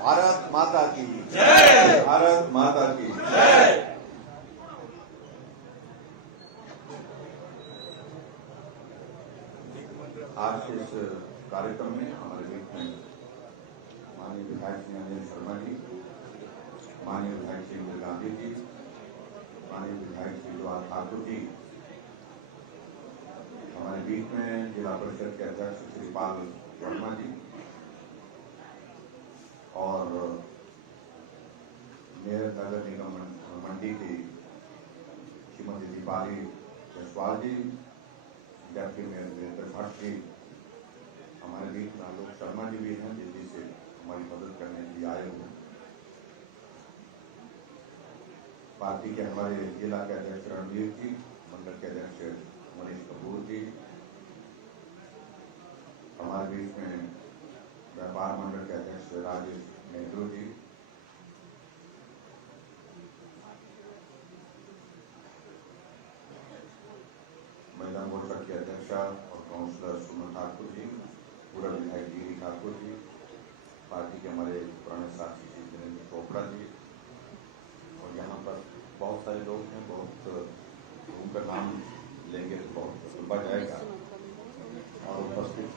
भारत माता की जय। भारत माता की जय। आज के इस कार्यक्रम में हमारे बीच में माननीय विधायक श्री अनिल शर्मा जी, माननीय विधायक श्री इंदिरा गांधी जी, माननीय विधायक श्री जवाहर ठाकुर जी, हमारे बीच में जिला परिषद के अध्यक्ष श्री पाल वर्मा जी और मेयर नगर निगम मंडी की श्रीमती दीपाली जायसवाल जी, डेप्टी मेयर वीरेंद्र भट्ट जी, हमारे बीच में आलोक शर्मा जी भी हैं, दिल्ली से हमारी मदद करने के लिए आए हुए। पार्टी के हमारे जिला के अध्यक्ष रणवीर जी, मंडल के अध्यक्ष मनीष कपूर जी, हमारे बीच में व्यापार मंडल के अध्यक्ष राजेश नेहरू जी, महिला मोर्चा की अध्यक्षा और काउंसलर सुमन ठाकुर जी, पूर्व विधायक गिरी ठाकुर जी, पार्टी के हमारे पुराने साथी श्री दिनेंद्र चोपड़ा जी, और यहाँ पर बहुत सारे लोग हैं, बहुत उनका नाम लेंगे तो बहुत लंबा जाएगा। और उपस्थित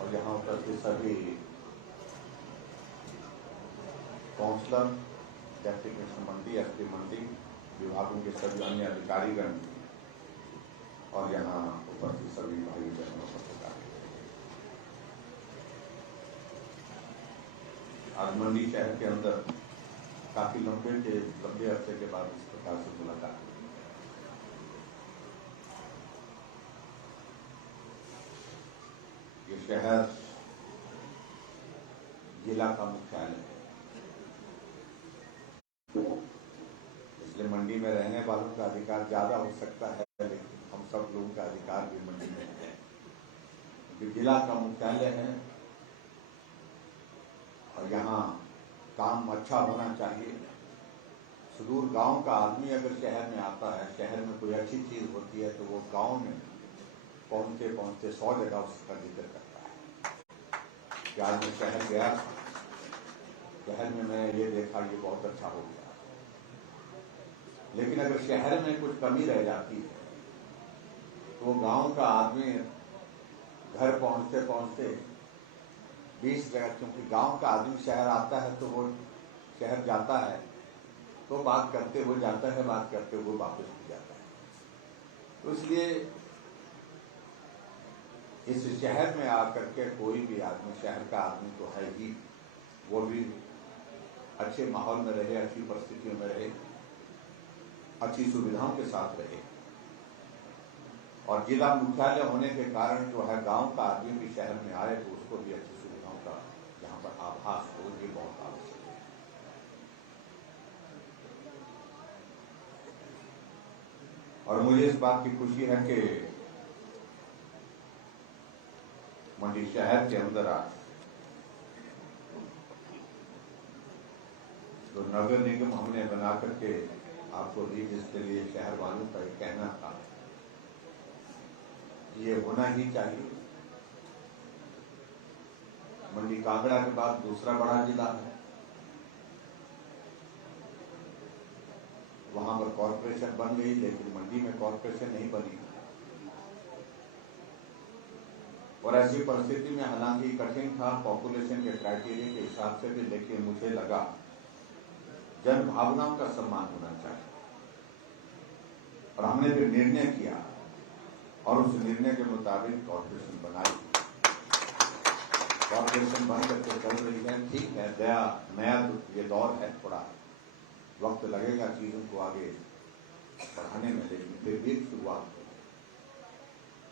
और यहाँ उपस्थित सभी काउंसलर, डिप्टी कमिश्नर मंडी, एसपी मंडी, विभागों के सभी अन्य अधिकारीगण और यहाँ उपस्थित सभी भाई बहनों पत्रकार। आज मंडी शहर के अंदर काफी लंबे अरसे के बाद इस प्रकार से मुलाकात हुई। ये शहर जिला का मुख्यालय है, इसलिए मंडी में रहने वालों का अधिकार ज्यादा हो सकता है, लेकिन हम सब लोगों का अधिकार भी मंडी में है, क्योंकि जिला का मुख्यालय है और यहाँ काम अच्छा होना चाहिए। सुदूर गांव का आदमी अगर शहर में आता है, शहर में कोई अच्छी चीज होती है तो वो गांव में पहुंचते पहुंचते 100 जगह उसका जिक्र करता है। आज मैं शहर गया, शहर में मैंने ये देखा ये बहुत अच्छा हो गया, लेकिन अगर शहर में कुछ कमी रह जाती है तो वो गांव का आदमी घर पहुंचते पहुंचते 20 जगह, क्योंकि गांव का आदमी शहर आता है तो वो शहर जाता है तो बात करते हुए जाता है, बात करते हुए वापस भी जाता है। तो इसलिए इस शहर में आकर के कोई भी आदमी, शहर का आदमी तो है ही, वो भी अच्छे माहौल में रहे, अच्छी परिस्थितियों में रहे, अच्छी सुविधाओं के साथ रहे। और जिला मुख्यालय होने के कारण जो है गांव का आदमी भी शहर में आए तो उसको भी अच्छी सुविधाओं का यहाँ पर आभास हो, ये बहुत आवश्यक है। और मुझे इस बात की खुशी है कि मंडी शहर के अंदर आज जो नगर निगम हमने बना करके आपको दी, जिसके लिए शहर वालों का एक कहना था ये होना ही चाहिए। मंडी कांगड़ा के बाद दूसरा बड़ा जिला है, वहां पर कॉर्पोरेशन बन गई, लेकिन मंडी में कॉर्पोरेशन नहीं बनी। और ऐसी परिस्थिति में हालांकि कठिन था पॉपुलेशन के क्राइटेरिया के हिसाब से भी, लेकिन मुझे लगा जन भावनाओं का सम्मान होना चाहिए और हमने फिर निर्णय किया और उस निर्णय के मुताबिक कॉर्पोरेशन बनाई। कॉर्पोरेशन बन करके चल रही है, ठीक है, नया ये दौर है, थोड़ा वक्त लगेगा चीजों को आगे बढ़ाने में, लेकिन फिर भी शुरुआत हो।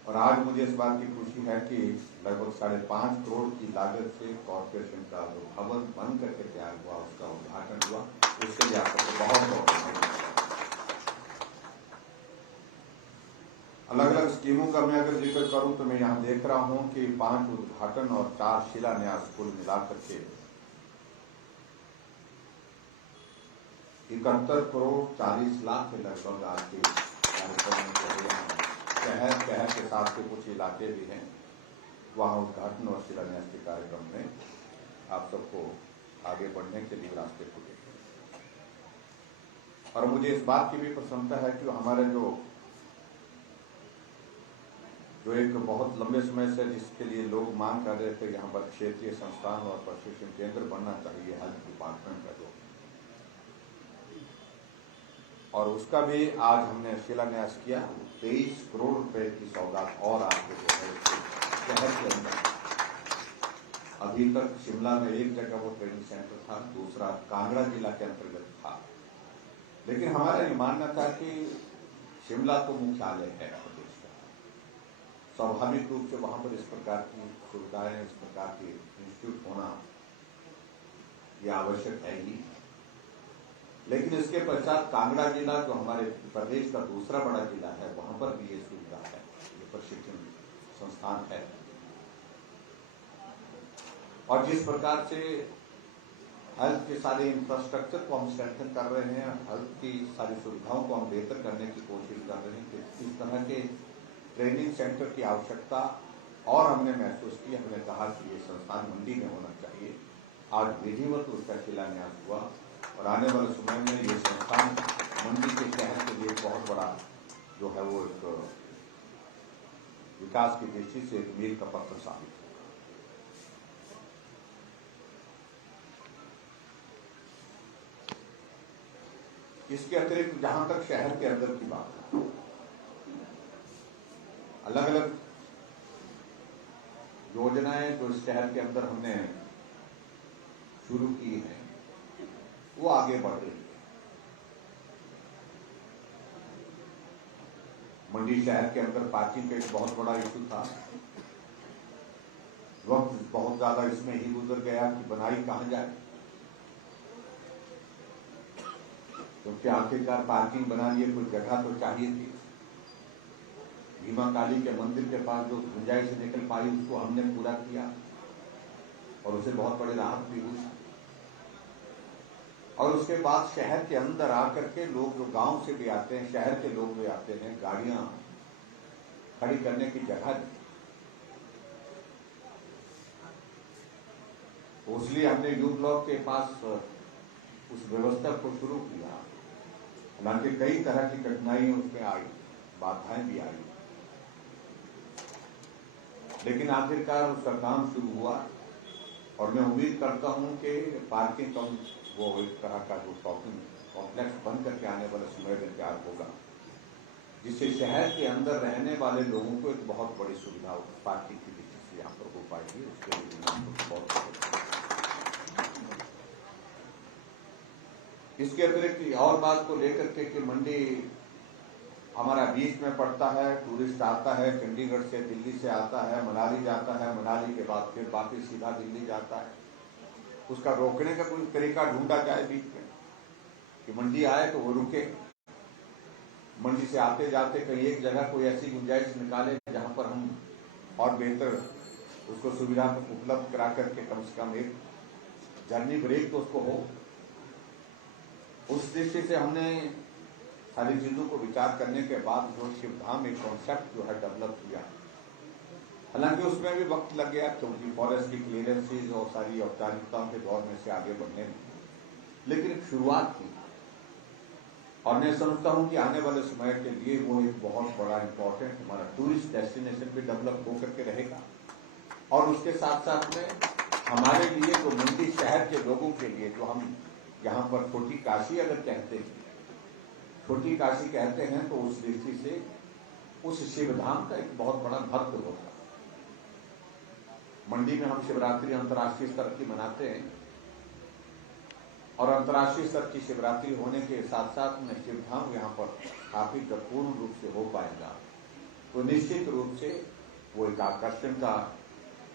और आज मुझे इस बात की खुशी है कि लगभग 5.5 करोड़ की लागत से कॉर्पोरेशन का जो भवन बन करके तैयार हुआ उसका उद्घाटन हुआ, उसके लिए आपको बहुत बहुत अलग अलग स्कीमों का मैं अगर जिक्र करूं तो मैं यहाँ देख रहा हूं कि 5 उद्घाटन और 4 शिलान्यास कुल मिलाकर के 71 करोड़ 40 लाख के लगभग आज के कार्यक्रम शहर के साथ के कुछ इलाके भी हैं वहाँ उद्घाटन और शिलान्यास के कार्यक्रम में आप सबको आगे बढ़ने के लिए रास्ते खुले। और मुझे इस बात की भी प्रसन्नता है कि हमारे जो एक बहुत लंबे समय से जिसके लिए लोग मांग कर रहे थे, यहाँ पर क्षेत्रीय संस्थान और प्रशिक्षण केंद्र बनना चाहिए हेल्थ डिपार्टमेंट का जो, और उसका भी आज हमने शिलान्यास किया। 23 करोड़ रुपए की सौगात और आपको जो है शहर के अंदर। अभी तक शिमला में एक जगह वो ट्रेनिंग सेंटर था, दूसरा कांगड़ा जिला के अंतर्गत था, लेकिन हमारा ये मानना था कि शिमला तो मुख्यालय है प्रदेश का, स्वाभाविक रूप से वहां पर इस प्रकार की सुविधाएं, इस प्रकार के इंस्टीट्यूट होना यह आवश्यक है ही। लेकिन इसके पश्चात कांगड़ा जिला जो हमारे प्रदेश का दूसरा बड़ा जिला है, वहां पर भी ये सुविधा है, ये प्रशिक्षण संस्थान है। और जिस प्रकार से हेल्थ के सारे इंफ्रास्ट्रक्चर को हम स्ट्रेंथन कर रहे हैं, हेल्थ की सारी सुविधाओं को हम बेहतर करने की कोशिश कर रहे हैं, कि इस तरह के ट्रेनिंग सेंटर की आवश्यकता और हमने महसूस की। हमने कहा कि ये संस्थान मंडी में होना चाहिए। आज विधिवत उसका शिलान्यास हुआ और आने वाले समय में ये संस्थान मंडी के शहर के लिए बहुत बड़ा जो है वो एक विकास की दृष्टि से एक मील का पत्थर साबित होगा। इसके अतिरिक्त जहां तक शहर के अंदर की बात है, अलग अलग योजनाएं जो शहर के अंदर हमने शुरू की हैं वो आगे बढ़ रही है। मंडी शहर के अंदर पार्किंग का एक बहुत बड़ा इशू था। वक्त बहुत ज्यादा इसमें ही गुजर गया कि बनाई कहां जाए, क्योंकि आखिरकार पार्किंग बनाने कोई जगह तो चाहिए थी। भीमा काली के मंदिर के पास जो गुंजाइश निकल पाई उसको हमने पूरा किया और उसे बहुत बड़ी राहत भी हुई। और उसके बाद शहर के अंदर आकर के लोग जो गांव से भी आते हैं, शहर के लोग भी आते हैं, गाड़ियां खड़ी करने की जगह नहीं। तो इसलिए हमने यू ब्लॉक के पास उस व्यवस्था को शुरू किया। हालांकि कई तरह की कठिनाई उसमें आई, बाधाएं भी आई, लेकिन आखिरकार उसका काम शुरू हुआ और मैं उम्मीद करता हूं कि पार्किंग का वो एक तरह का जो शॉपिंग कॉम्प्लेक्स बन करके आने वाले समय में तैयार होगा, जिससे शहर के अंदर रहने वाले लोगों को एक बहुत बड़ी सुविधा पार्किंग की दृष्टि से यहाँ पर हो पाएगी। उसके लिए बहुत इसके अतिरिक्त और बात को लेकर के कि मंडी हमारा बीच में पड़ता है, टूरिस्ट आता है, चंडीगढ़ से दिल्ली से आता है, मनाली जाता है, मनाली के बाद फिर वापिस सीधा दिल्ली जाता है। उसका रोकने का कोई तरीका ढूंढा जाए बीच में कि मंडी आए तो वो रुके, मंडी से आते जाते कहीं एक जगह कोई ऐसी गुंजाइश निकाले जहां पर हम और बेहतर उसको सुविधा उपलब्ध करा करके कम से कम एक जर्नी ब्रेक तो उसको हो। उस दृष्टि से हमने सारी चीजों को विचार करने के बाद जो शिवधाम एक कॉन्सेप्ट जो है डेवलप किया। हालांकि उसमें भी वक्त लग गया क्योंकि फॉरेस्ट की क्लियरेंसेज और सारी औपचारिकताओं के दौर में से आगे बढ़ने में, लेकिन शुरुआत की। और मैं समझता हूं कि आने वाले समय के लिए वो एक बहुत बड़ा इंपॉर्टेंट हमारा टूरिस्ट डेस्टिनेशन भी डेवलप होकर के रहेगा। और उसके साथ साथ में हमारे लिए जो मंडी शहर के लोगों के लिए जो हम यहाँ पर छोटी काशी अगर कहते हैं, छोटी काशी कहते हैं, तो उस दृष्टि से उस शिवधाम का एक बहुत बड़ा महत्व होता है। मंडी में हम शिवरात्रि अंतर्राष्ट्रीय स्तर की मनाते हैं और अंतर्राष्ट्रीय स्तर की शिवरात्रि होने के साथ साथ में शिवधाम यहाँ पर काफी पूर्ण रूप से हो पाएगा, तो निश्चित रूप से वो एक आकर्षण का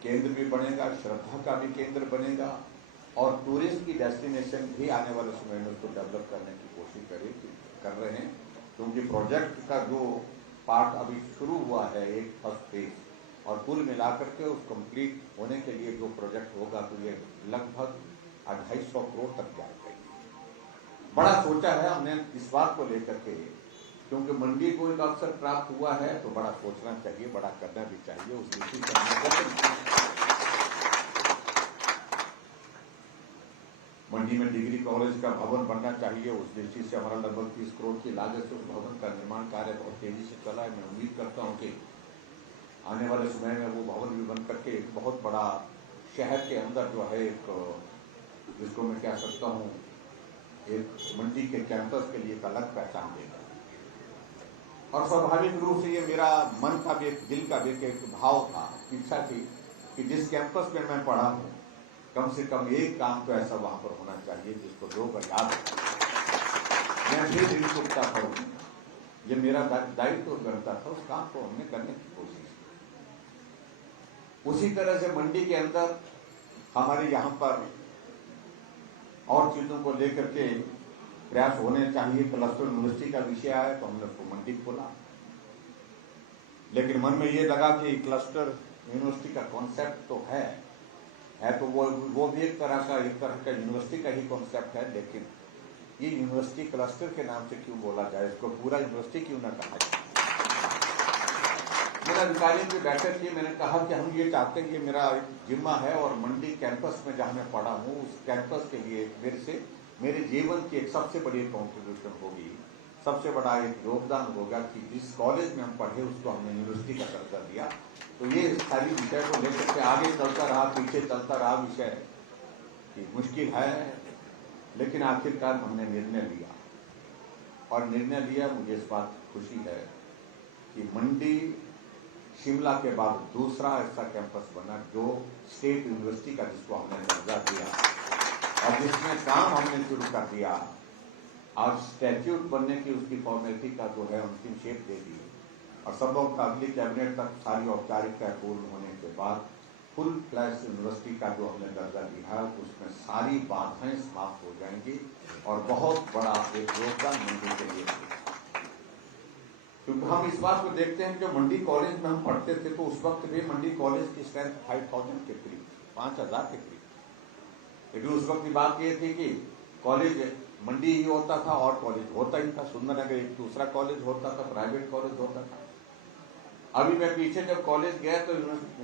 केंद्र भी बनेगा, श्रद्धा का भी केंद्र बनेगा और टूरिस्ट की डेस्टिनेशन भी आने वाले समय में उसको डेवलप करने की कोशिश कर रहे हैं। क्योंकि प्रोजेक्ट का जो पार्ट अभी शुरू हुआ है, एक फर्स्ट फेज, और कुल मिलाकर के उस कंप्लीट होने के लिए जो प्रोजेक्ट होगा तो ये लगभग 250 करोड़ तक जाएगा। बड़ा सोचा है हमने इस बात को लेकर के क्योंकि मंडी को एक अवसर प्राप्त हुआ है तो बड़ा सोचना चाहिए, बड़ा करना भी चाहिए। उस दृष्टि से मंडी में डिग्री कॉलेज का भवन बनना चाहिए। उस दृष्टि से हमारा लगभग 30 करोड़ की लागत से उस भवन का निर्माण कार्य बहुत तेजी से चला है। मैं उम्मीद करता हूँ कि आने वाले समय में वो भवन भी बन करके एक बहुत बड़ा शहर के अंदर जो है एक, जिसको मैं कह सकता हूँ, एक मंडी के कैंपस के लिए एक अलग पहचान देगा। और स्वाभाविक रूप से ये मेरा मन का भी, दिल का भी एक भाव था, इच्छा थी कि जिस कैंपस में मैं पढ़ा हूँ कम से कम एक काम तो ऐसा वहां पर होना चाहिए जिसको लोग याद रखें। मैं भी दिल चुकता था, ये मेरा दायित्व करता था, उस काम को हमने करने की कोशिश की। उसी तरह से मंडी के अंदर हमारे यहाँ पर और चीजों को लेकर के प्रयास होने चाहिए। क्लस्टर यूनिवर्सिटी का विषय आया तो हमने उसको मंडी खोला, लेकिन मन में ये लगा कि क्लस्टर यूनिवर्सिटी का कॉन्सेप्ट तो है तो वो भी एक तरह का यूनिवर्सिटी का ही कॉन्सेप्ट है, लेकिन ये यूनिवर्सिटी क्लस्टर के नाम से क्यों बोला जाए, इसको पूरा यूनिवर्सिटी क्यों ना कहा जाए। मैंने अधिकारियों की बैठक की, मैंने कहा कि हम ये चाहते हैं कि मेरा जिम्मा है और मंडी कैंपस में जहां मैं पढ़ा हूँ उस कैंपस के लिए मेरे जीवन की एक सबसे बड़ी कॉन्ट्रीब्यूशन होगी, सबसे बड़ा एक योगदान होगा कि जिस कॉलेज में हम पढ़े उसको हमने यूनिवर्सिटी का दर्जा दिया। तो ये सारी विषय को लेकर के आगे चलता रहा, पीछे चलता रहा विषय कि मुश्किल है, लेकिन आखिरकार हमने निर्णय लिया। और निर्णय लिया, मुझे इस बात की खुशी है कि मंडी शिमला के बाद दूसरा ऐसा कैंपस बना जो स्टेट यूनिवर्सिटी का, जिसको हमने दर्जा दिया और जिसमें काम हमने शुरू कर दिया। आज स्टैट्यूट बनने की उसकी फॉर्मेलिटी का जो है अंतिम शेप दे दी और संभव अगली कैबिनेट तक सारी औपचारिकता पूर्ण होने के बाद फुल फ्लैश यूनिवर्सिटी का जो हमने दर्जा दिया है उसमें सारी बाधाएं समाप्त हो जाएंगी और बहुत बड़ा एक योगदान मंडी के लिए। क्योंकि हम इस बात को देखते हैं, जो मंडी कॉलेज में हम पढ़ते थे तो उस वक्त भी मंडी कॉलेज की स्ट्रेंथ 5000 के करीब, 5000 के करीब। लेकिन उस वक्त की बात यह थी कि कॉलेज मंडी ही होता था और कॉलेज होता ही था। सुंदरनगर एक दूसरा कॉलेज होता था, प्राइवेट कॉलेज होता था। अभी मैं पीछे जब कॉलेज गया तो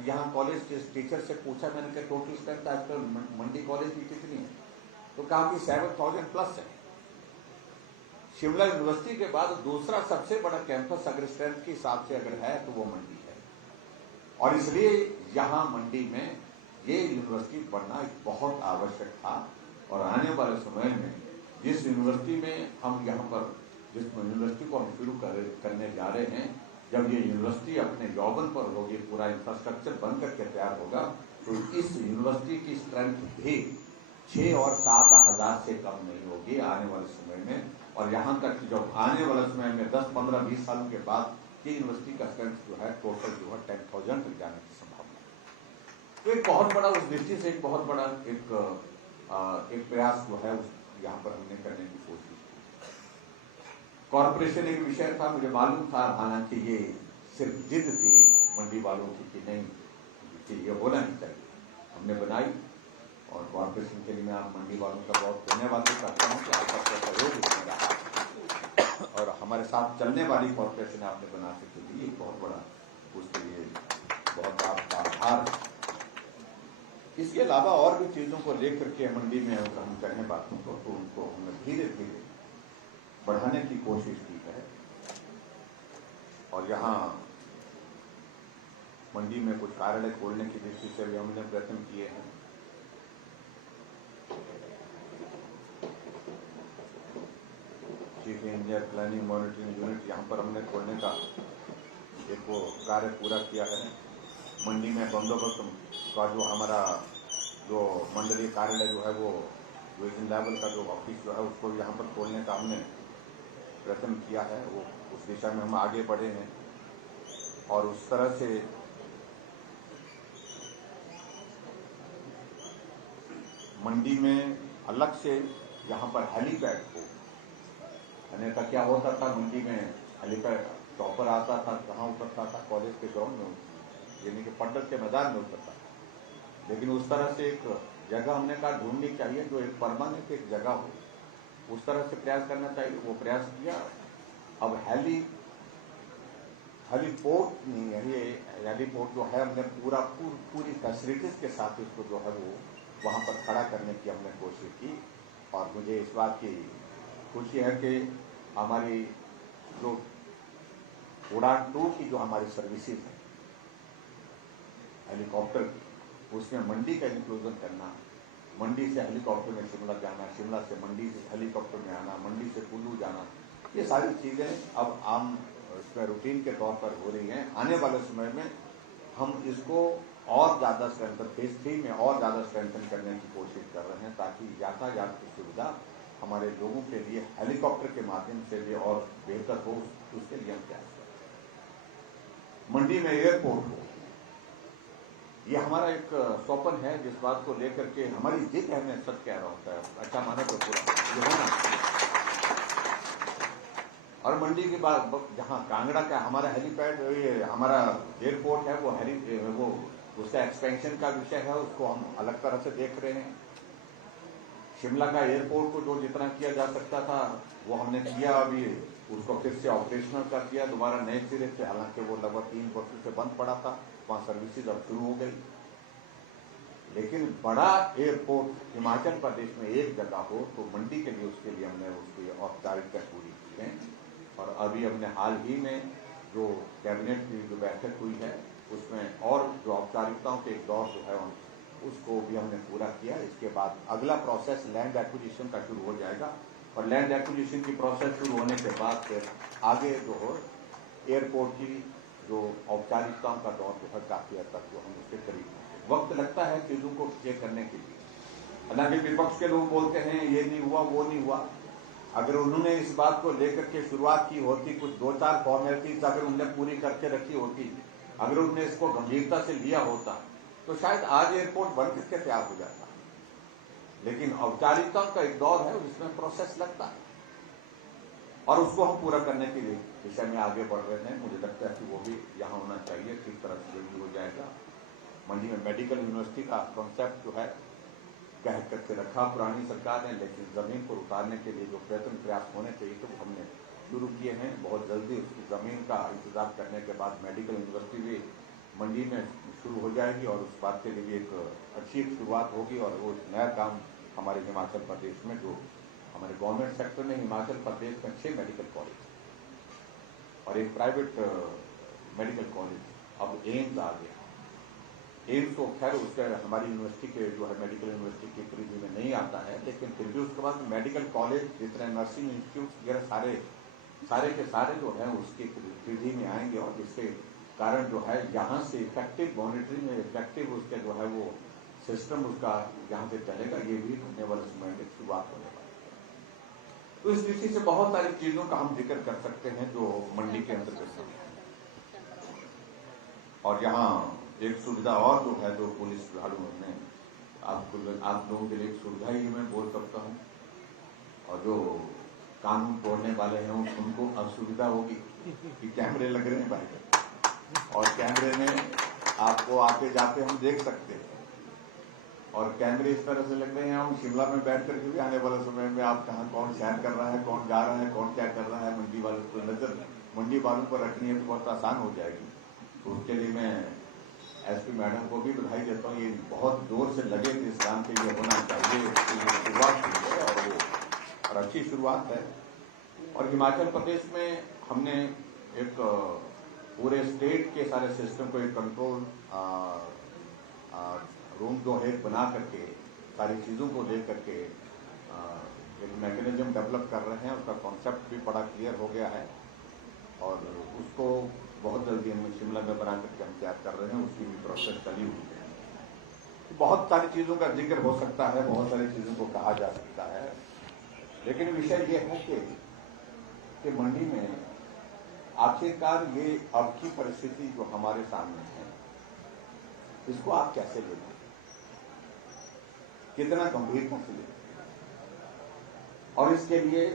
यहाँ कॉलेज के टीचर से पूछा, मैंने कहा टोटल स्ट्रेंथ आजकल मंडी कॉलेज की कितनी है, तो कहा कि 7000 प्लस है। शिमला यूनिवर्सिटी के बाद दूसरा सबसे बड़ा कैंपस अगर स्ट्रेंथ के हिसाब से अगर है तो वो मंडी है। और इसलिए यहाँ मंडी में ये यूनिवर्सिटी बनना एक बहुत आवश्यक था। और आने वाले समय में जिस यूनिवर्सिटी में हम यहाँ पर, जिस यूनिवर्सिटी को हम शुरू करने जा रहे हैं, जब ये यूनिवर्सिटी अपने यौवन पर होगी, पूरा इंफ्रास्ट्रक्चर बन करके तैयार होगा, तो इस यूनिवर्सिटी की स्ट्रेंथ भी 6 और 7 हजार से कम नहीं होगी आने वाले समय में। और यहाँ तक कि जब आने वाले समय में 10, 15, 20 सालों के बाद ये यूनिवर्सिटी का स्ट्रेंथ जो है टोटल जो है 10,000 तक जाने की संभावना है। तो एक बहुत बड़ा, उस दृष्टि से एक बहुत बड़ा एक प्रयास जो है यहाँ पर हमने करने की कोशिश की। कॉर्पोरेशन एक विषय था, मुझे मालूम था, हालांकि ये सिर्फ जिद थी मंडी वालों की कि नहीं, कि ये होना नहीं चाहिए, हमने बनाई। और कॉर्पोरेशन के लिए मैं आप मंडी वालों का बहुत धन्यवाद करता हूँ कि आपका सहयोग इसमें रहा और हमारे साथ चलने वाली कॉर्पोरेशन आपने बना के दी, एक बहुत बड़ा, उसके लिए बहुत आपका आभार। इसके अलावा और भी चीज़ों को लेकर के मंडी में हम करने बातों को, तो उनको हमने धीरे धीरे बढ़ाने की कोशिश की है। और यहाँ मंडी में कुछ कार्यालय खोलने की दृष्टि से भी हमने प्रयत्न किए हैं। Chief engineer planning monitoring unit यहाँ पर हमने खोलने का एक वो कार्य पूरा किया है। मंडी में बंदोबस्त का जो हमारा जो मंडलीय कार्यालय जो है वो डिवीजन लेवल का जो ऑफिस जो है उसको यहाँ पर खोलने का हमने प्रयत्न किया है। वो उस दिशा में हम आगे बढ़े हैं। और उस तरह से मंडी में अलग से यहाँ पर हेलीपैड को, अन्यथा क्या होता था, मंडी में हेलीपैड चौपर आता था, कहाँ उतरता था, कॉलेज के ग्राउंड में, यानी कि पड्डर के मैदान में उतरता था। लेकिन उस तरह से एक जगह हमने कहा ढूंढनी चाहिए जो एक परमानेंट एक जगह हो, उस तरह से प्रयास करना चाहिए। वो प्रयास किया अब हेलीपोर्ट नहीं है, ये हेलीपोर्ट जो है हमने पूरी फैसिलिटीज के साथ इसको जो है वो वहाँ पर खड़ा करने की हमने कोशिश की। और मुझे इस बात की खुशी है कि हमारी जो उड़ान 2 की जो हमारी सर्विसेज है हेलीकॉप्टर की, उसमें मंडी का इंक्लूजन करना, मंडी से हेलीकॉप्टर में शिमला जाना, शिमला से मंडी से हेलीकॉप्टर में आना, मंडी से कुल्लू जाना, ये सारी चीज़ें अब आम इसमें रूटीन के तौर पर हो रही हैं। आने वाले समय में हम इसको और ज़्यादा स्ट्रेंथन, फेज 3 में और ज़्यादा स्ट्रेंथन करने की कोशिश कर रहे हैं, ताकि यातायात की सुविधा हमारे लोगों के लिए हेलीकॉप्टर के माध्यम से भी और बेहतर हो, उसके लिए हम प्रयास करें। मंडी में एयरपोर्ट हो, ये हमारा एक स्वप्न है, जिस बात को लेकर के हमारी जिद है, मैं सच कह रहा होता है, अच्छा माने तो पूरा ये होना। और मंडी की बात, जहाँ कांगड़ा का हमारा हेलीपैड, ये हमारा एयरपोर्ट है, वो उसका एक्सपेंशन का विषय है, उसको हम अलग तरह से देख रहे हैं। शिमला का एयरपोर्ट को जो जितना किया जा सकता था वो हमने किया, अभी उसको फिर से ऑपरेशनल कर दिया दोबारा नए सिरे से, हालांकि वो लगभग 3 वर्षों से बंद पड़ा था, वहाँ सर्विसेज अब शुरू हो गई। लेकिन बड़ा एयरपोर्ट हिमाचल प्रदेश में एक जगह हो तो मंडी के लिए, उसके लिए हमने उसकी औपचारिकता पूरी की है। और अभी हमने हाल ही में जो कैबिनेट की जो बैठक हुई है, उसमें और जो औपचारिकताओं के एक दौर जो है उसको भी हमने पूरा किया। इसके बाद अगला प्रोसेस लैंड एक्विजिशन का शुरू हो जाएगा, और लैंड एक्विजिशन की प्रोसेस शुरू होने के बाद फिर आगे जो हो एयरपोर्ट की जो औपचारिकताओं का दौर जो है काफी हद तक जो हम उसके करीब वक्त लगता है चीजों को चेक करने के लिए। हालांकि विपक्ष के लोग बोलते हैं ये नहीं हुआ वो नहीं हुआ, अगर उन्होंने इस बात को लेकर के शुरुआत की होती, कुछ 2-4 फॉर्मेलिटीज अगर उन्होंने पूरी करके रखी होती, अगर उन्होंने इसको गंभीरता से लिया होता, तो शायद आज एयरपोर्ट बन करके तैयार हो जाता। लेकिन औपचारिकता का एक दौर है, जिसमें प्रोसेस लगता है, और उसको हम पूरा करने के लिए विषय में आगे बढ़ रहे हैं। मुझे लगता है कि वो भी यहाँ होना चाहिए, ठीक तरह से जल्दी हो जाएगा। मंडी में मेडिकल यूनिवर्सिटी का कॉन्सेप्ट जो है कह करके रखा पुरानी सरकार ने, लेकिन जमीन पर उतारने के लिए जो प्रयास होने चाहिए तो हमने शुरू किए हैं। बहुत जल्दी उसकी जमीन का इंतजाम करने के बाद मेडिकल यूनिवर्सिटी भी मंडी में शुरू हो जाएगी, और उस बात के लिए भी एक अच्छी शुरुआत होगी। और वो नया काम हमारे हिमाचल प्रदेश में, जो हमारे गवर्नमेंट सेक्टर में हिमाचल प्रदेश में 6 मेडिकल कॉलेज और एक प्राइवेट मेडिकल कॉलेज, अब एम्स आ गया। एम्स को खैर उसके हमारी यूनिवर्सिटी के जो है मेडिकल यूनिवर्सिटी की परिधि में नहीं आता है, लेकिन फिर भी उसके बाद मेडिकल कॉलेज जितने नर्सिंग इंस्टीट्यूट वगैरह सारे के सारे जो है उसकी परिधि में आएंगे, और जिसके कारण जो है यहाँ से इफेक्टिव मॉनिटरिंग, इफेक्टिव उसके जो है वो सिस्टम उसका यहाँ से चलेगा। ये भी होने वाले समय में शुरुआत होने वाली है। तो इस दृष्टि से बहुत सारी चीजों का हम जिक्र कर सकते हैं जो मंडी के अंतर्गत है। और यहाँ एक सुविधा और जो है, जो पुलिस वालों ने आप लोगों के लिए एक सुविधा ही मैं बोल सकता हूँ, और जो कानून तोड़ने वाले हैं उनको असुविधा होगी कि कैमरे लग रहे हैं भाई, और कैमरे में आपको आते जाते हम देख सकते हैं, और कैमरे इस तरह से लग रहे हैं हम शिमला में बैठ करके भी आने वाले समय में आप कहाँ कौन सैर कर रहा है, कौन जा रहा है, कौन क्या कर रहा है, मंडी वालों को नजर मंडी वालों पर रखनी है तो बहुत आसान हो जाएगी। तो उसके लिए मैं एसपी मैडम को भी बधाई देता हूँ, ये बहुत जोर से लगे थे इस काम पे, ये होना चाहिए, शुरुआत हुई है और अच्छी शुरुआत है। और हिमाचल प्रदेश में हमने एक पूरे स्टेट के सारे सिस्टम को एक कंट्रोल रूम जो है बना करके सारी चीज़ों को ले करके एक मैकेनिज्म डेवलप कर रहे हैं। उसका कॉन्सेप्ट भी बड़ा क्लियर हो गया है, और उसको बहुत जल्दी हम शिमला में बना करके हम तैयार कर रहे हैं, उसकी भी प्रोसेस चली हुई है। बहुत सारी चीज़ों का जिक्र हो सकता है, बहुत सारी चीज़ों को कहा जा सकता है, लेकिन विषय ये है कि मंडी में आखिरकार ये अब की परिस्थिति जो हमारे सामने है, इसको आप कैसे लेते हैं, कितना गंभीरता से लेते हैं, और इसके लिए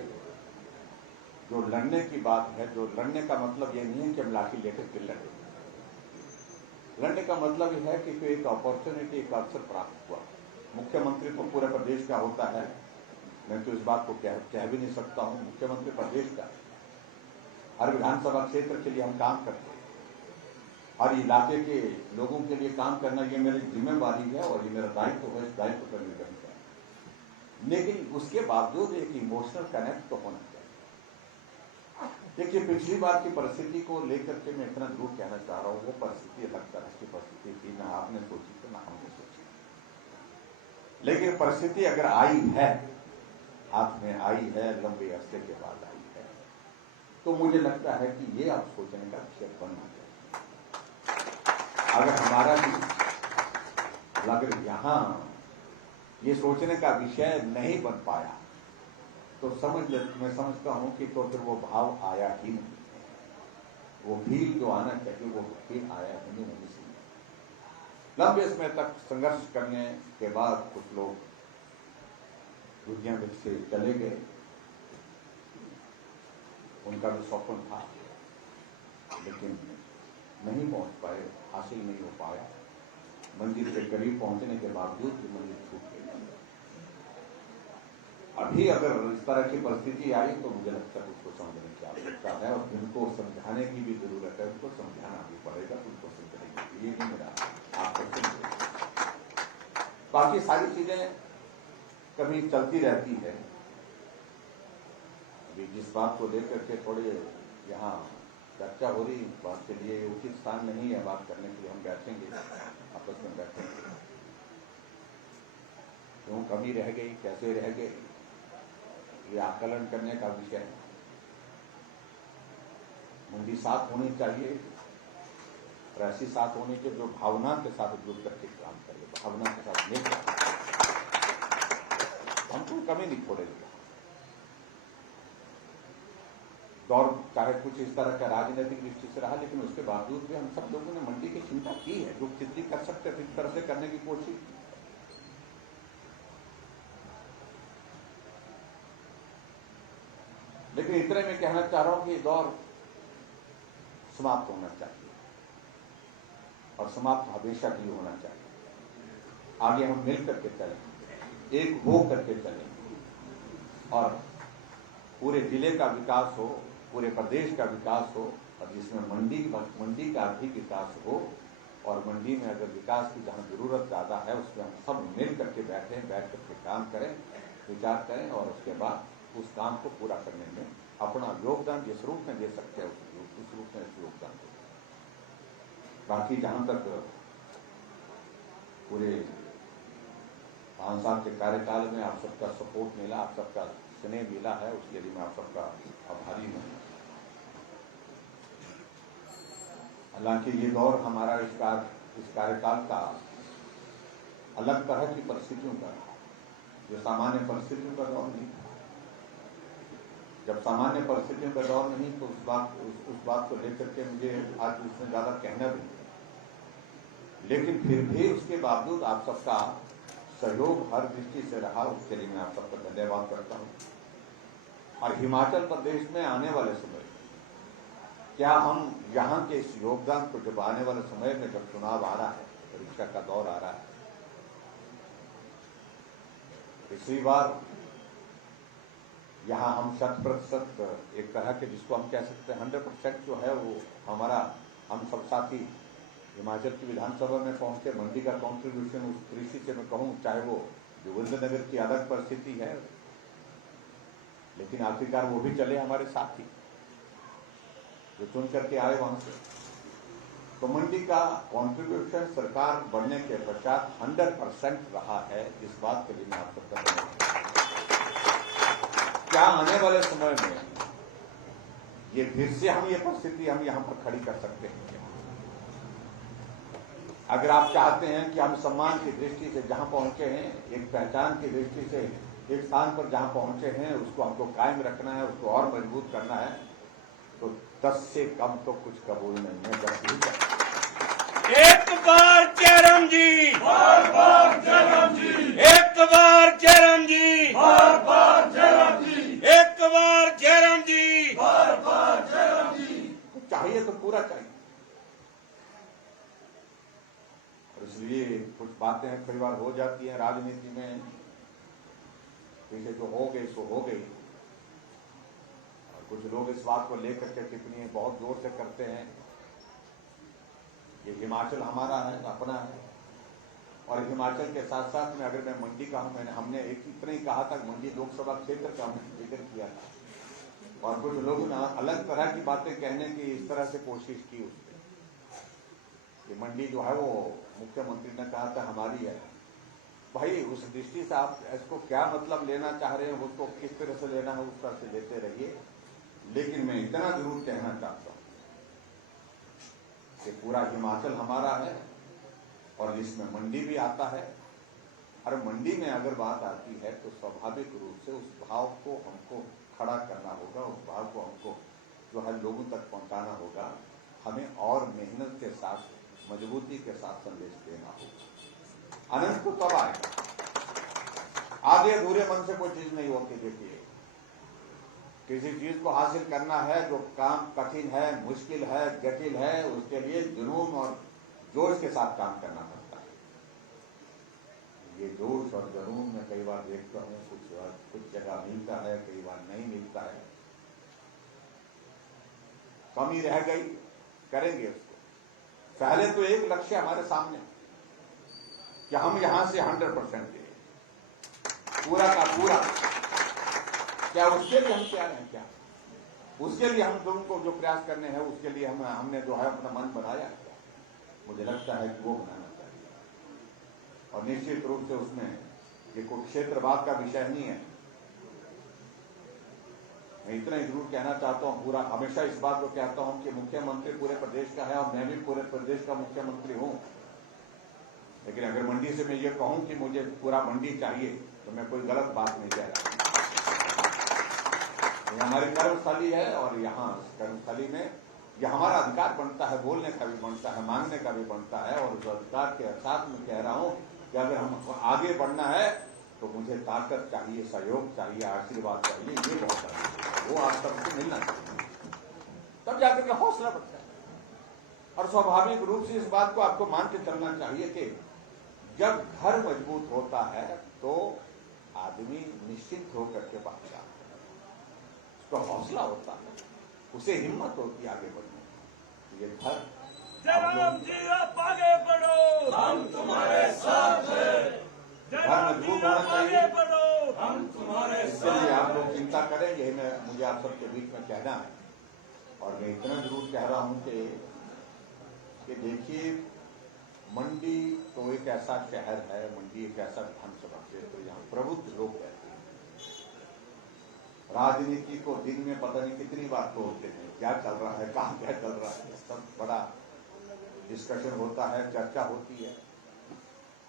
जो लड़ने की बात है, जो लड़ने का मतलब ये नहीं है कि हम लाठी लेकर के लड़े। लड़ने का मतलब यह है कि एक अपॉर्चुनिटी, एक अवसर प्राप्त हुआ। मुख्यमंत्री तो पूरे प्रदेश का होता है, मैं तो इस बात को कह भी नहीं सकता हूं, मुख्यमंत्री प्रदेश का, हर विधानसभा क्षेत्र के लिए हम काम करते हैं, हर इलाके के लोगों के लिए काम करना ये मेरी जिम्मेवारी है और ये मेरा दायित्व है, इस दायित्व पर निर्भर है। लेकिन उसके बावजूद एक इमोशनल कनेक्ट तो होना चाहिए। देखिए, पिछली बार की परिस्थिति को लेकर के मैं इतना जरूर कहना चाह रहा हूँ, वो परिस्थिति अलग तरह की परिस्थिति थी, ना आपने सोची थी ना हमने सोची, लेकिन परिस्थिति अगर आई है, हाथ में आई है, लंबे अरसे के बाद आई है, तो मुझे लगता है कि ये अब सोचने का विषय बनना चाहिए। अगर हमारा अगर यहां ये सोचने का विषय नहीं बन पाया तो मैं समझता हूं कि तो फिर वो भाव आया ही नहीं, वो फील जो आना चाहिए वो फील आया ही नहीं। लंबे समय तक संघर्ष करने के बाद कुछ लोग दुनिया में से चले गए, उनका भी स्वप्न था लेकिन नहीं पहुंच पाए, हासिल नहीं हो पाया। मंजिल के करीब पहुंचने के बावजूद भी मंजिल छूट गई। अभी अगर इस तरह की परिस्थिति आई तो मुझे लगता है उसको समझने की आवश्यकता है और उनको समझाने की भी जरूरत है, उनको समझाना भी पड़ेगा, उनको समझाएंगे, ये नहीं मेरा आपको। बाकी सारी चीजें कभी चलती रहती है। अभी जिस बात को लेकर के थोड़े यहाँ चर्चा हो रही, बात के लिए उचित स्थान नहीं है बात करने के लिए, हम बैठेंगे, आपस में बैठेंगे, क्यों कमी रह गई, कैसे रह गई, ये आकलन करने का विषय है। मुंडी साथ होनी चाहिए और ऐसी साथ होनी चाहिए जो भावना के साथ जुड़ करके काम करे, भावना के साथ मिलकर हमको कमी नहीं छोड़ेगी। दौर चाहे कुछ इस तरह का राजनीतिक दृष्टि से रहा, लेकिन उसके बावजूद भी हम सब लोगों ने मंडी की चिंता की है, जो जितनी कर सकते थे इस तरह से करने की कोशिश। लेकिन इतने में कहना चाह रहा हूं कि दौर समाप्त होना चाहिए और समाप्त हमेशा के लिए होना चाहिए। आगे हम मिल करके चलें, एक हो करके चलें और पूरे जिले का विकास हो, पूरे प्रदेश का विकास हो और जिसमें मंडी का भी विकास हो। और मंडी में अगर विकास की जहां जरूरत ज्यादा है उसमें हम सब मिल करके बैठ करके काम करें, विचार करें और उसके बाद उस काम को पूरा करने में अपना योगदान जिस रूप में दे सकते हैं उस रूप में योगदान दें। बाकी जहां तक पूरे 5 साल के कार्यकाल में आप सबका सपोर्ट मिला, आप सबका स्नेह मिला है, उसके लिए मैं आप सबका आभारी हूं। हालांकि ये दौर हमारा इस कार्यकाल का अलग तरह की परिस्थितियों का, जो सामान्य परिस्थितियों का दौर नहीं था। जब सामान्य परिस्थितियों का दौर नहीं तो उस बात को लेकर के मुझे आज उसमें ज्यादा कहना भी नहीं, लेकिन फिर भी उसके बावजूद आप सबका सहयोग हर दृष्टि से रहा, उसके लिए मैं आप सबका धन्यवाद करता हूं। और हिमाचल प्रदेश में आने वाले समय क्या हम यहाँ के इस योगदान को जब आने वाले समय में जब चुनाव आ रहा है, परीक्षा का दौर आ रहा है, पिछली बार यहाँ हम 100% एक तरह के जिसको हम कह सकते हैं 100% जो है वो हमारा हम सब साथी हिमाचल की विधानसभा में पहुंचे। मंडी का कॉन्ट्रीब्यूशन उस दृष्टि से मैं कहूँ, चाहे वो जोगिंद्रनगर की अलग परिस्थिति है, लेकिन आखिरकार वो भी चले हमारे साथ ही जो चुन करके आए वहां से। तो मंडी का कॉन्ट्रीब्यूशन सरकार बढ़ने के पश्चात 100% रहा है। इस बात के लिए मैं आप सबका क्या आने वाले समय में ये फिर से हम ये परिस्थिति हम यहां पर खड़ी कर सकते हैं क्या? अगर आप चाहते हैं कि हम सम्मान की दृष्टि से जहां पहुंचे हैं, एक पहचान की दृष्टि से एक स्थान पर जहां पहुंचे हैं, उसको हमको कायम रखना है, उसको और मजबूत करना है, तो 10 से कम तो कुछ कबूल नहीं है। 10 ही एक बार जयराम जी, बार बार जयराम जी, एक बार जयराम जी, बार बार जयराम जी, एक बार जयराम जी, बार बार जयराम जी। चाहिए तो पूरा चाहिए। और इसलिए कुछ बातें कई बार हो जाती हैं राजनीति में, पीछे जो हो गई सो हो गई, और कुछ लोग इस बात को लेकर के टिप्पणी बहुत जोर से करते हैं, ये हिमाचल हमारा है, अपना है। और हिमाचल के साथ साथ में अगर मैं मंडी का हूं, हमने एक इतना ही कहा था, मंडी लोकसभा क्षेत्र का हमने जिक्र किया था, और कुछ लोगों ने अलग तरह की बातें कहने की इस तरह से कोशिश की उसमें कि मंडी जो है वो मुख्यमंत्री ने कहा था हमारी है। भाई उस दृष्टि से आप इसको क्या मतलब लेना चाह रहे हैं, उसको किस तरह से लेना है उस तरह से लेते रहिए, लेकिन मैं इतना जरूर कहना चाहता हूं कि पूरा हिमाचल हमारा है और इसमें मंडी भी आता है। और मंडी में अगर बात आती है तो स्वाभाविक रूप से उस भाव को हमको खड़ा करना होगा, उस भाव को हमको जो है लोगों तक पहुंचाना होगा। हमें और मेहनत के साथ, मजबूती के साथ संदेश देना होगा। आनंद को तब आएगा, आधे अधूरे मन से कोई चीज नहीं होती। देखिए, किसी चीज को हासिल करना है, जो काम कठिन है, मुश्किल है, जटिल है, उसके लिए जुनून और जोश के साथ काम करना पड़ता है। ये जोश और जुनून में कई बार देखता हूं कुछ जगह मिलता है, कई बार नहीं मिलता है। कमी रह गई, करेंगे उसको। पहले तो एक लक्ष्य हमारे सामने कि हम यहां से 100% दें, पूरा का पूरा। क्या उसके लिए हम तैयार हैं? क्या उसके लिए हम लोगों को जो प्रयास करने हैं उसके लिए हमने जो है अपना मन बनाया? मुझे लगता है कि वो बनाना चाहिए। और निश्चित रूप से उसमें ये कोई क्षेत्रवाद का विषय नहीं है। मैं इतना ही जरूर कहना चाहता हूं, पूरा हमेशा इस बात को कहता हूं कि मुख्यमंत्री पूरे प्रदेश का है और मैं भी पूरे प्रदेश का मुख्यमंत्री हूं। लेकिन अगर मंडी से मैं ये कहूं कि मुझे पूरा मंडी चाहिए तो मैं कोई गलत बात नहीं कह रहा। ये हमारी कर्मस्थली है और यहाँ कर्मस्थली में यह हमारा अधिकार बनता है, बोलने का भी बनता है, मांगने का भी बनता है। और उस अधिकार के साथ में कह रहा हूं कि अगर हम आगे बढ़ना है तो मुझे ताकत चाहिए, सहयोग चाहिए, आशीर्वाद चाहिए। ये बहुत चाहिए, वो आप सबसे मिलना चाहिए, तब जाकर के हौसला बढ़ता है। और स्वाभाविक रूप से इस बात को आपको मान के चलना चाहिए कि जब घर मजबूत होता है तो आदमी निश्चित होकर के बात करता है, उसको हौसला होता है, उसे हिम्मत होती है आगे बढ़ने की। ये घर जयराम जी आप आगे बढ़ो, हम तुम्हारे साथ हैं। जयराम जी आप आगे बढ़ो, हम तुम्हारे इसके लिए आप लोग चिंता करें, यही मुझे आप सबके बीच में कहना है। और मैं इतना जरूर कह रहा हूं कि देखिए, मंडी तो एक ऐसा शहर है, मंडी एक ऐसा विधानसभा क्षेत्र यहाँ प्रबुद्ध लोग रहते हैं। राजनीति को दिन में पता नहीं कितनी बार तोड़ते हैं, क्या चल रहा है, कहाँ क्या चल रहा है, सब बड़ा डिस्कशन होता है, चर्चा होती है।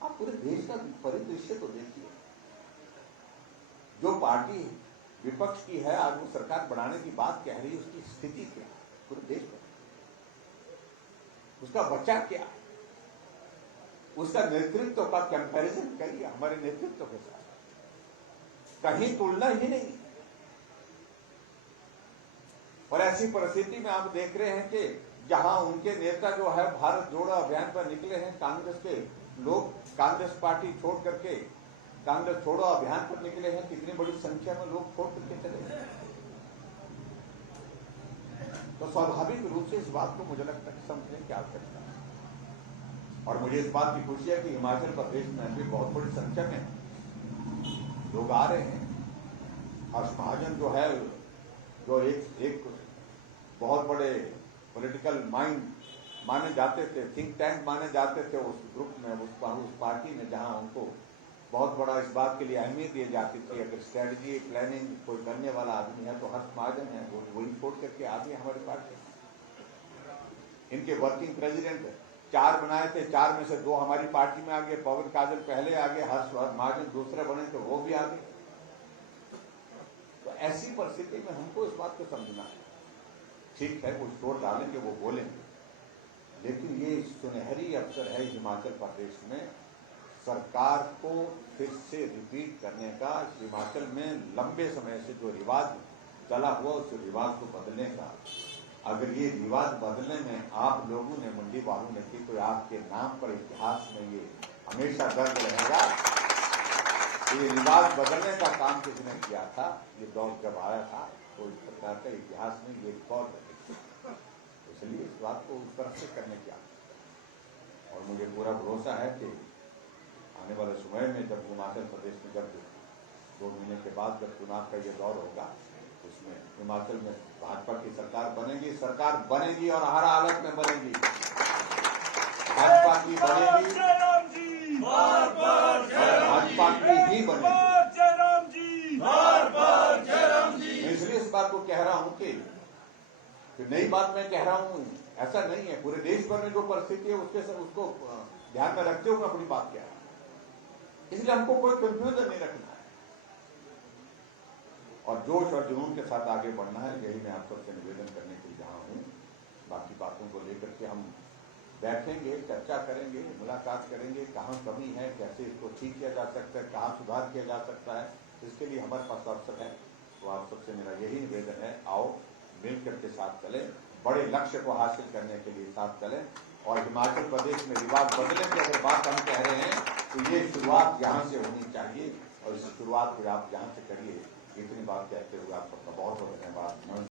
आप पूरे देश का परिदृश्य तो देखिए। जो पार्टी विपक्ष की है, आज वो सरकार बनाने की बात कह रही है, उसकी स्थिति क्या है पूरे देश में, उसका बचा क्या है, उसका नेतृत्व का कंपैरिजन करिए हमारे नेतृत्व के साथ, कहीं तुलना ही नहीं। और ऐसी परिस्थिति में आप देख रहे हैं कि जहां उनके नेता जो है भारत जोड़ो अभियान पर निकले हैं, कांग्रेस के लोग कांग्रेस पार्टी छोड़ करके कांग्रेस छोड़ो अभियान पर निकले हैं, कितनी बड़ी संख्या में लोग छोड़ करके चले गए। तो स्वाभाविक रूप से इस बात को मुझे लगता है समझने की आवश्यकता है। और मुझे इस बात की खुशी है कि हिमाचल प्रदेश में भी बहुत बड़ी संख्या में लोग आ रहे हैं। हर्ष महाजन जो है, जो एक बहुत बड़े पॉलिटिकल माइंड माने जाते थे, थिंक टैंक माने जाते थे उस ग्रुप में, उस पार्टी में, जहां उनको बहुत बड़ा इस बात के लिए अहमियत दी जाती थी। अगर स्ट्रेटजी प्लानिंग कोई करने वाला आदमी है तो हर्ष महाजन है, वो वही छोड़ करके आ गए हमारी पार्टी। इनके वर्किंग प्रेसिडेंट 4 बनाए थे, 4 में से 2 हमारी पार्टी में आ गए। पवन काजल पहले आ गए, हर्ष महाजन दूसरे बने थे, वो भी आ गए। तो ऐसी परिस्थिति में हमको इस बात को समझना है। ठीक है, कुछ शोर डालेंगे, वो बोलेंगे, लेकिन ये सुनहरी अवसर है हिमाचल प्रदेश में सरकार को फिर से रिपीट करने का, हिमाचल में लंबे समय से जो रिवाज चला हुआ उस रिवाज को बदलने का। अगर ये रिवाज बदलने में आप लोगों ने, मंडी वालों ने की, तो आपके नाम पर इतिहास में ये हमेशा दर्ज रहेगा। ये रिवाज बदलने का काम किसने किया था, ये दौर जब आया था तो इस प्रकार का इतिहास में ये रिकॉर्ड है, इसलिए इस बात को उस तरह से करने की आवश्यकता है। और मुझे पूरा भरोसा है कि आने वाले समय में जब हिमाचल प्रदेश में जब 2 महीने के बाद जब चुनाव का ये दौर होगा, उसमें हिमाचल में भाजपा की सरकार बनेगी और हर हालत में बनेगी। भाजपा की बनेगी, जय राम जी, भाजपा की ही बनेगी। जय राम जी, मैं इसलिए इस बात को कह रहा हूं कि नई बात मैं कह रहा हूं, ऐसा नहीं है। पूरे देश भर में जो परिस्थिति है उसको ध्यान में रखते हुए अपनी बात कह रहा हूं। इसलिए हमको कोई कंफ्यूजन नहीं रखना है और जोश और जुनून के साथ आगे बढ़ना है। यही मैं आप सबसे निवेदन करने के लिए यहाँ हूँ। बाकी बातों को लेकर के हम बैठेंगे, चर्चा करेंगे, मुलाकात करेंगे, कहाँ कमी है, कैसे इसको ठीक किया जा सकता है, कहाँ सुधार किया जा सकता है, इसके लिए हमारे पास अवसर है। तो आप सबसे मेरा यही निवेदन है, आओ मिलकर के साथ चलें, बड़े लक्ष्य को हासिल करने के लिए साथ चलें। और हिमाचल प्रदेश में रिवाज बदलने की अगर बात हम कह रहे हैं तो ये शुरुआत यहाँ से होनी चाहिए और इस शुरुआत को आप यहाँ से करिए। इतनी बात कहते हुए आप सबका बहुत बहुत धन्यवाद।